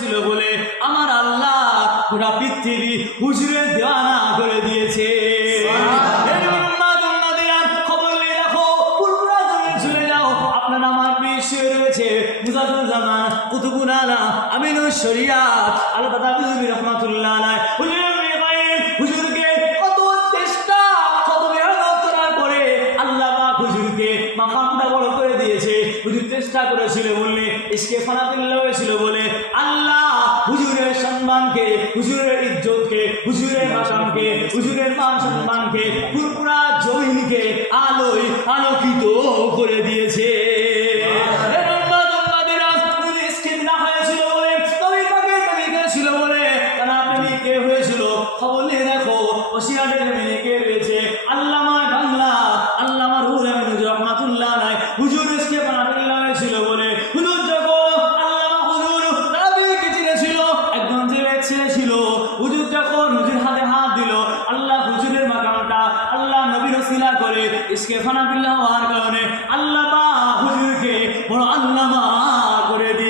ছিল বলে আমার আল্লাহ পুরা পৃথিবী হুজুরের দেওয়ানা করে দিয়েছে। খবর নিয়ে রাখো, পুরপুরা জমিনে চলে যাও। আপনার আমার বিশ্বে রয়েছে মুজাদুল জামান কুতুবুল আলা আমিনুল শরিয়াত আল্লাহ তাআলা রহমাতুল্লাহ আলাইহি হুজুরকে কত চেষ্টা কত মেহনত করার পরে আল্লাহ পাক হুজুরকে মাকামটা বড় করে দিয়েছে। হুজুর চেষ্টা করেছিল বললে ইসকে ফানাতিল্লাহ হয়েছিল বলে আল্লাহ হুজুরের সম্মানকে, হুজুরের ইজ্জতকে, হুজুরের মাকামকে, হুজুরের মান সম্মানকে পুরপুরা জমিনকে আলোয় আলোকিত করে দিয়েছে। খবর নিয়ে দেখো ওসিয়াটের জমিনে কে রয়েছে? আল্লামা বাংলা আল্লামা রুহুল আমিন রহমাতুল্লাহ আলাইহি হুজুর ইসকে ফানাতিল্লাহ হয়েছিল বলে হুজুর যখন আল্লামা হুজুর রাবিকে চিনেছিল, একজন যে ছেলে ছিল, হুজুর যখন হুজুর হাতে হাত দিল আল্লাহ হুজুরের মাকামটা আল্লাহ নবীর ওসিলা করে ইসকে ফানাতিল্লাহ হওয়ার কারণে আল্লাহ হুজুরকে বড় আল্লামা করে দিয়ে